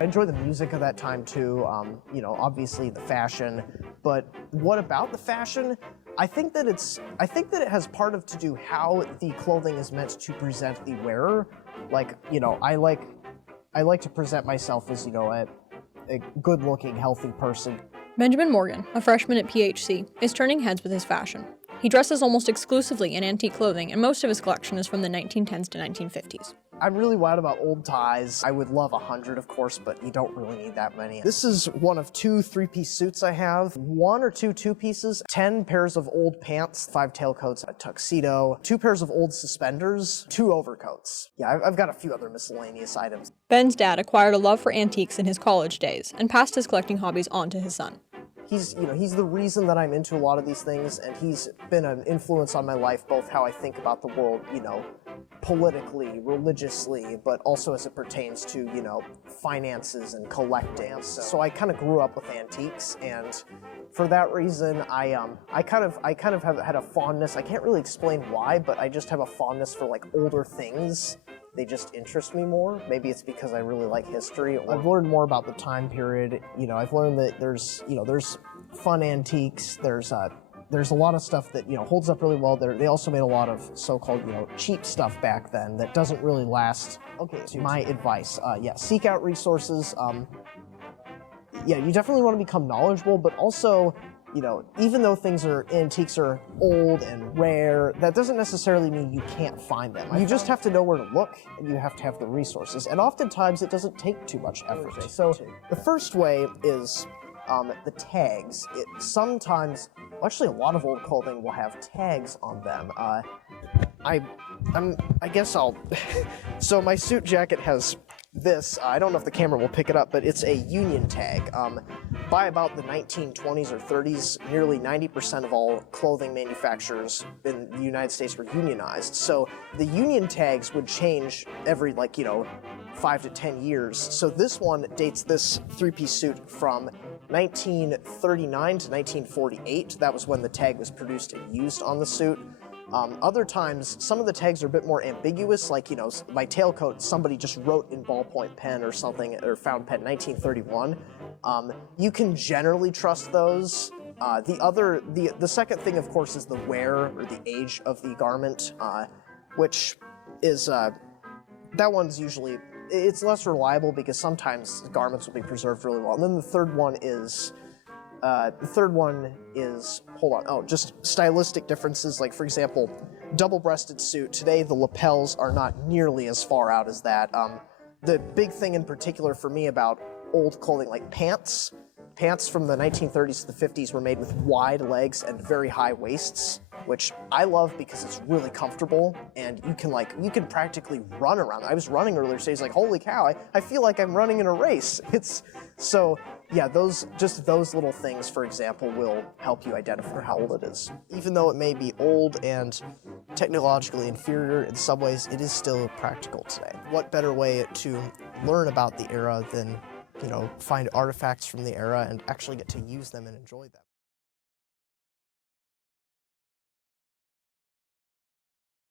I enjoy the music of that time too, you know, obviously the fashion, but what about the fashion? I think that it has part of to do how the clothing is meant to present the wearer. Like, you know, I like to present myself as, you know, a good-looking, healthy person. Benjamin Morgan, a freshman at PHC, is turning heads with his fashion. He dresses almost exclusively in antique clothing, and most of his collection is from the 1910s to 1950s. I'm really wild about old ties. I would love 100, of course, but you don't really need that many. This is one of 2 3-piece suits I have. 1 or 2 2-pieces, 10 pairs of old pants, 5 tailcoats, a tuxedo, 2 pairs of old suspenders, 2 overcoats. Yeah, I've got a few other miscellaneous items. Ben's dad acquired a love for antiques in his college days and passed his collecting hobbies on to his son. He's the reason that I'm into a lot of these things, and he's been an influence on my life, both how I think about the world, you know, politically, religiously, but also as it pertains to, you know, finances and collecting. So I kind of grew up with antiques, and for that reason, I kind of have had a fondness. I can't really explain why, but I just have a fondness for like older things. They just interest me more. Maybe it's because I really like history. I've learned more about the time period. You know, I've learned that there's fun antiques. There's a lot of stuff that, you know, holds up really well. They also made a lot of so-called, you know, cheap stuff back then that doesn't really last. Okay, so my advice, yeah, seek out resources. Yeah, you definitely want to become knowledgeable, but also, you know, even though antiques are old and rare, that doesn't necessarily mean you can't find them. You just have to know where to look, and you have to have the resources. And oftentimes, it doesn't take too much effort. So the first way is the tags. Sometimes, actually, a lot of old clothing will have tags on them. I guess I'll. So my suit jacket has this. I don't know if the camera will pick it up, but it's a Union tag. By about the 1920s or 30s, nearly 90% of all clothing manufacturers in the United States were unionized. So the Union tags would change every, like, you know, 5 to 10 years. So this one dates this 3-piece suit from 1939 to 1948. That was when the tag was produced and used on the suit. Other times, some of the tags are a bit more ambiguous, like, you know, my tailcoat, somebody just wrote in ballpoint pen or something, or found pen, 1931. You can generally trust those. The second thing, of course, is the wear or the age of the garment, which is, that one's usually, it's less reliable because sometimes garments will be preserved really well. And then the third one is, hold on, just stylistic differences. Like, for example, double-breasted suit. Today, the lapels are not nearly as far out as that. The big thing in particular for me about old clothing, like pants from the 1930s to the 50s were made with wide legs and very high waists, which I love because it's really comfortable, and you can practically run around. I was running earlier today, it's like, holy cow, I feel like I'm running in a race. Yeah, those little things, for example, will help you identify how old it is. Even though it may be old and technologically inferior in some ways, it is still practical today. What better way to learn about the era than, you know, find artifacts from the era and actually get to use them and enjoy them?